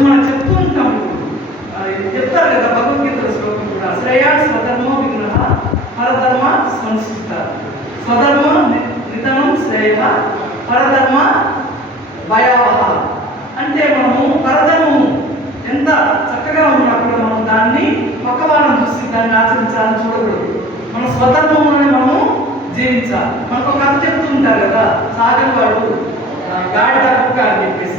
ఇప్పుడు మనం చెప్తూ ఉంటాం, చెప్తారు కదా భగవద్గీత శ్లోకం కూడా, శ్రేయా స్వధర్మో విగ్రహ పరధర్మ సంస్కృత, స్వధర్మ నిధనం శ్రేయ పరధర్మ భయావహ. అంటే మనము పరధర్మము ఎంత చక్కగా ఉన్నప్పుడు మనం దాన్ని పక్కవారం చూసి దాన్ని ఆచరించాలని చూడకూడదు. మన స్వధర్మంలోనే మనము జీవించాలి. మనకు ఒక కథ చెప్తూ ఉంటారు కదా, సాగని వాడు గాడిద కుక్క అని చెప్పేసి,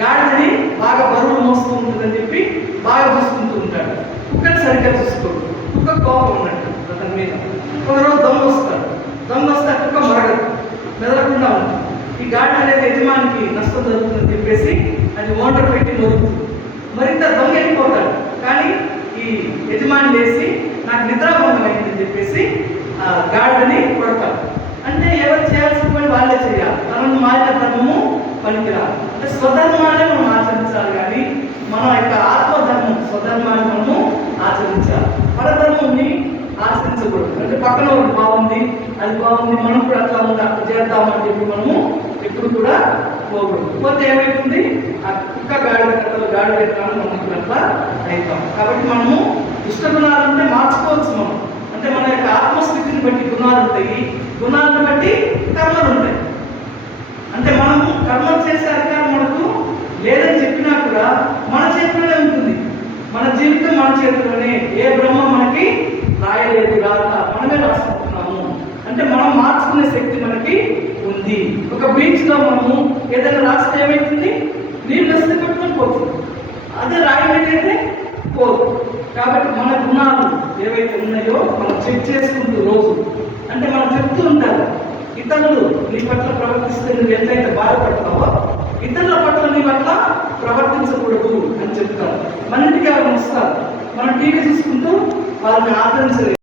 గాడిదని బాగా బరువులు మోస్తూ ఉంటుందని చెప్పి బాగా చూసుకుంటూ ఉంటాడు, కుక్కని సరిగ్గా చూసుకోడు. కుక్క కోపం ఉన్నట్టు అతని మీద. ఒకరోజు దొంగ వస్తాడు, దొంగ వస్తే కుక్క మెదలకుండా ఉంటుంది. ఈ గాడి అనేది యజమానికి నష్టం జరుగుతుందని చెప్పేసి అది ఓటర్ పెట్టి మొరుగుతుంది. మరింత దొంగ వెళ్ళిపోతాడు, కానీ ఈ యజమాని లేసి నాకు నిద్రాభంగం అయిందని చెప్పేసి గాడిదని కొడతాడు. అంటే ఎవరు చేయాల్సిన పని వాళ్ళే చేయాలి, తనను మారిన ధర్మము పనికిరాదు. అంటే స్వధర్మాన్ని మనం ఆచరించాలి, కానీ మన యొక్క ఆత్మధర్మం స్వధర్మాన్ని మనము ఆచరించాలి. పరధర్మంని ఆచరించకూడదు. అంటే పక్కన ఒకటి బాగుంది, అది బాగుంది, మనం కూడా అట్లా ఉంది అట్లా చేద్దామని చెప్పి మనము ఎప్పుడు కూడా పోకూడదు. పోతే ఏమైతుంది, ఆ కుక్క గాడిద కథలు గాడిద ఎత్తామని మనకి అట్లా అవుతాం. కాబట్టి మనము దుష్ట గుణాలు ఉంటే మార్చుకోవచ్చు. మనం అంటే మన యొక్క ఆత్మస్థితిని బట్టి గుణాలు ఉంటాయి, గుణాలను బట్టి కర్మలు ఉంటాయి. అంటే మనము కర్మలు చేసే అధికారం మనకు లేదని చెప్పినా కూడా మన చేతిలోనే ఉంటుంది. మన జీవితం మన చేతిలోనే, ఏ బ్రహ్మ మనకి రాయలేదు, రాత మనమే రాసుకుంటున్నాము. అంటే మనం మార్చుకునే శక్తి మనకి ఉంది. ఒక బీచ్లో మనము ఏదైనా రాస్తే ఏమవుతుంది, నీళ్ళు వస్తే పెట్టుకొని పోతుంది, అదే రాయమైతే పోదు. కాబట్టి మన గుణాలు ఏవైతే ఉన్నాయో మనం చెక్ చేసుకుంటూ రోజు, అంటే మనం చెప్తూ ఉంటారు, ఇతరులు నీ పట్ల ప్రవర్తిస్తే నువ్వు ఎంతైతే బాధపడతావో ఇతరుల పట్ల నీ పట్ల ప్రవర్తించకూడదు అని చెప్తారు. మన ఇంటికి ఎవరు వస్తారు, మనం టీవీ చూసుకుంటూ వాళ్ళని ఆదరించలేదు.